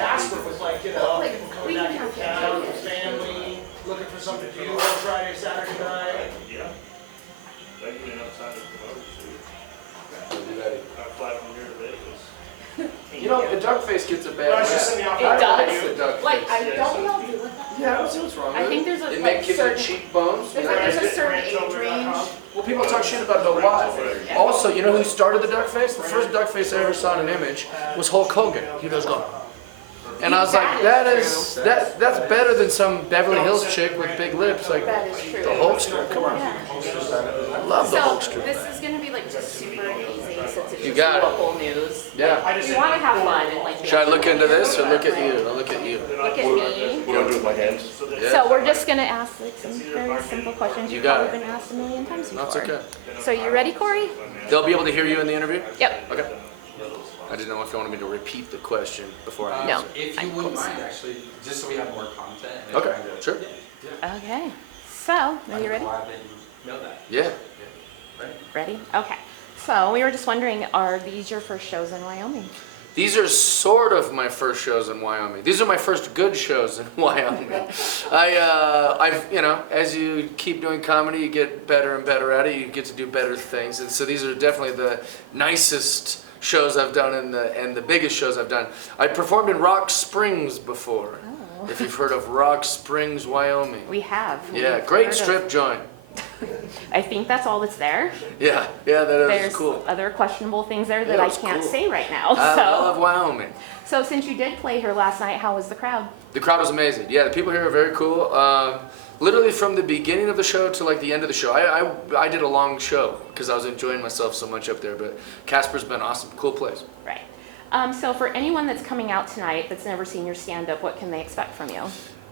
Casper with like, you know, people coming back into town with family, looking for something to do on Friday, Saturday night. Yeah. They give me enough time to come over to. Ready. I fly from here to Vegas. You know, the duck face gets a bad Well, I was just rap. saying the It opposite. does. The duck Like, face. I don't know if you look at Yeah, I don't see what's wrong with I it. think there's a It like makes you certain, cheekbones. there's, You like, know? there's a certain age range. Well, people talk shit about it, but why? Yeah. Also, you know who started the duck face? The first duck face I ever saw in an image was Hulk Hogan. He goes, go. And I was like, that's better than some Beverly Hills chick with big lips, like That is true. the Hulkster. Come on. Yeah. I love the So Hulkster. this is gonna be like just super easy since it's You just got it. local news. Yeah. We want to have fun and like. Should I look into this or look at you? I'll look at you. Look at me. What do I do with my hands? Yeah. So we're just gonna ask like some very simple questions You you've got probably it. been asked a million times before. That's okay. So you ready, Corey? They'll be able to hear you in the interview? Yep. Okay. I didn't know if you wanted me to repeat the question before I No. answer. If you wouldn't mind, actually, just so we have more content. and Okay, kind of- sure. Okay. So, are you I'm ready? glad that you know that. Yeah. Right? Ready? Okay. So we were just wondering, are these your first shows in Wyoming? These are sort of my first shows in Wyoming. These are my first good shows in Wyoming. I've, you know, as you keep doing comedy, you get better and better at it. You get to do better things, and so these are definitely the nicest shows I've done and the biggest shows I've done. I performed in Rock Springs before. Oh. If you've heard of Rock Springs, Wyoming. We have. Yeah, We've great heard of- strip joint. I think that's all that's there. Yeah, that is There's cool. other questionable things there that Yeah, I it's can't cool. say right now. I love Wyoming. So since you did play here last night, how was the crowd? The crowd was amazing. Yeah, the people here are very cool. Literally from the beginning of the show to like the end of the show. I did a long show because I was enjoying myself so much up there. But Casper's been awesome. Cool place. Right. So for anyone that's coming out tonight that's never seen your stand-up, what can they expect from you?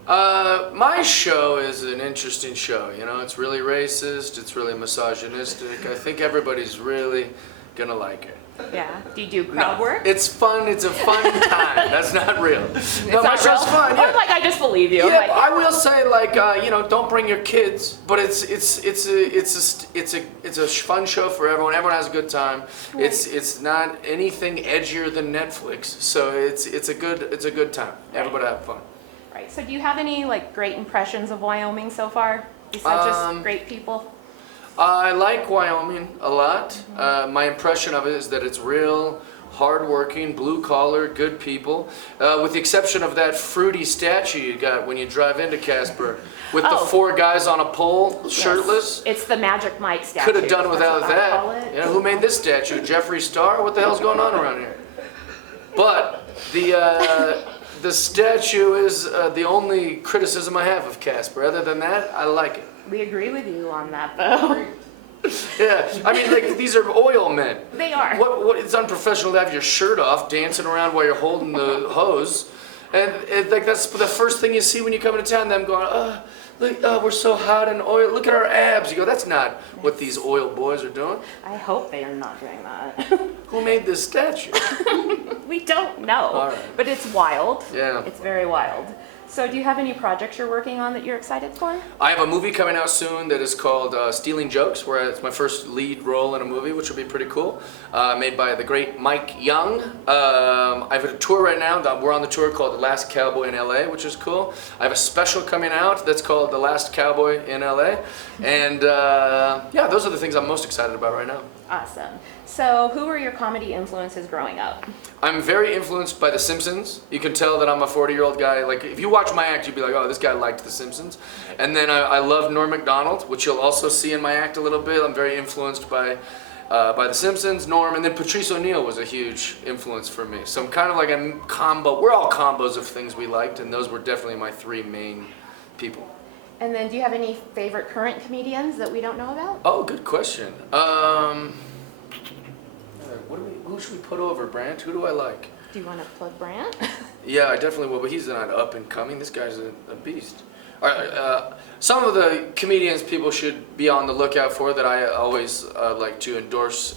My show is an interesting show. You know, it's really racist. It's really misogynistic. I think everybody's really gonna like it. Yeah. Do you do crowd work? It's fun. It's a fun time. That's not real. No, It's my not show's real? fun. I'm Yeah. like, I just believe you. I'm Yeah, like, I will say like you know, don't bring your kids, but it's a fun show for everyone. Everyone has a good time. Right. It's not anything edgier than Netflix, so it's a good time. Everybody have fun. Right. So do you have any like great impressions of Wyoming so far? Besides just great people? I like Wyoming a lot. My impression of it is that it's real, hardworking, blue collar, good people. With the exception of that fruity statue you got when you drive into Casper, with the Oh. 4 guys on a pole, shirtless. Yes. It's the Magic Mike statue. Could have done That's without what I call that. it. You know, who made this statue? Jeffree Star? What the hell's going on around here? But the statue is the only criticism I have of Casper. Other than that, I like it. We agree with you on that, though. Yeah, I mean, like, these are oil men. They are. What? It's unprofessional to have your shirt off, dancing around while you're holding the hose, and like that's the first thing you see when you come into town. Them going, look, we're so hot and oil. Look at our abs. You go, that's not what these oil boys are doing. I hope they are not doing that. Who made this statue? We don't know. All right. But it's wild. Yeah. It's very wild. So do you have any projects you're working on that you're excited for? I have a movie coming out soon that is called Stealing Jokes, where it's my first lead role in a movie, which will be pretty cool. Made by the great Mike Young. I have a tour right now. We're on the tour called The Last Cowboy in LA, which is cool. I have a special coming out that's called The Last Cowboy in LA. And yeah, those are the things I'm most excited about right now. Awesome. So who were your comedy influences growing up? I'm very influenced by The Simpsons. You can tell that I'm a 40-year-old guy. Like, if you watch my act, you'd be like, oh, this guy liked The Simpsons. And then I love Norm Macdonald, which you'll also see in my act a little bit. I'm very influenced by The Simpsons, Norm, and then Patrice O'Neill was a huge influence for me. So I'm kind of like a combo. We're all combos of things we liked, and those were definitely my 3 main people. And then do you have any favorite current comedians that we don't know about? Oh, good question. Who should we put over, Brant? Who do I like? Do you want to plug Brant? Yeah, I definitely will, but he's not up and coming. This guy's a beast. All right, some of the comedians people should be on the lookout for that I always like to endorse.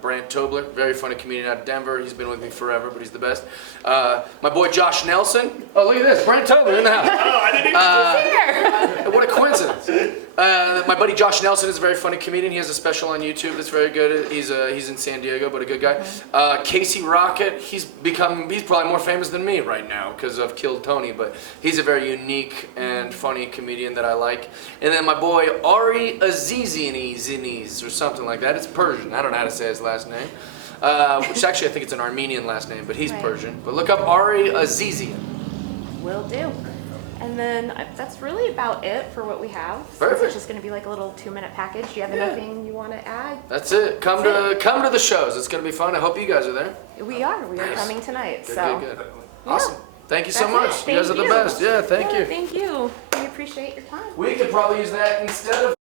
Brant Tobler, very funny comedian out of Denver. He's been with me forever, but he's the best. My boy Josh Nelson. Oh, look at this, Brant Tobler in the house. Oh, I didn't even Here! What a coincidence. My buddy Josh Nelson is a very funny comedian. He has a special on YouTube that's very good. He's in San Diego, but a good guy. Casey Rocket, he's probably more famous than me right now because of Killed Tony, but he's a very unique and funny comedian that I like. And then my boy Ari Aziziniz or something like that. It's Persian. I don't know how to say his last name. Which actually I think it's an Armenian last name, but he's Right. Persian. But look up Ari Azizian. Will do. And then that's really about it for what we have. So Perfect. it's just going to be like a little 2-minute package. Do you have Yeah. anything you want to add? That's it. Come to the shows. It's gonna be fun. I hope you guys are there. We are. We are Nice. coming tonight. Good, so good, good. Yeah. Awesome. Thank you so That's much. it. You guys are Thank the you. best. Yeah, thank Yeah, you. Thank you. We appreciate your time. We could probably use that instead of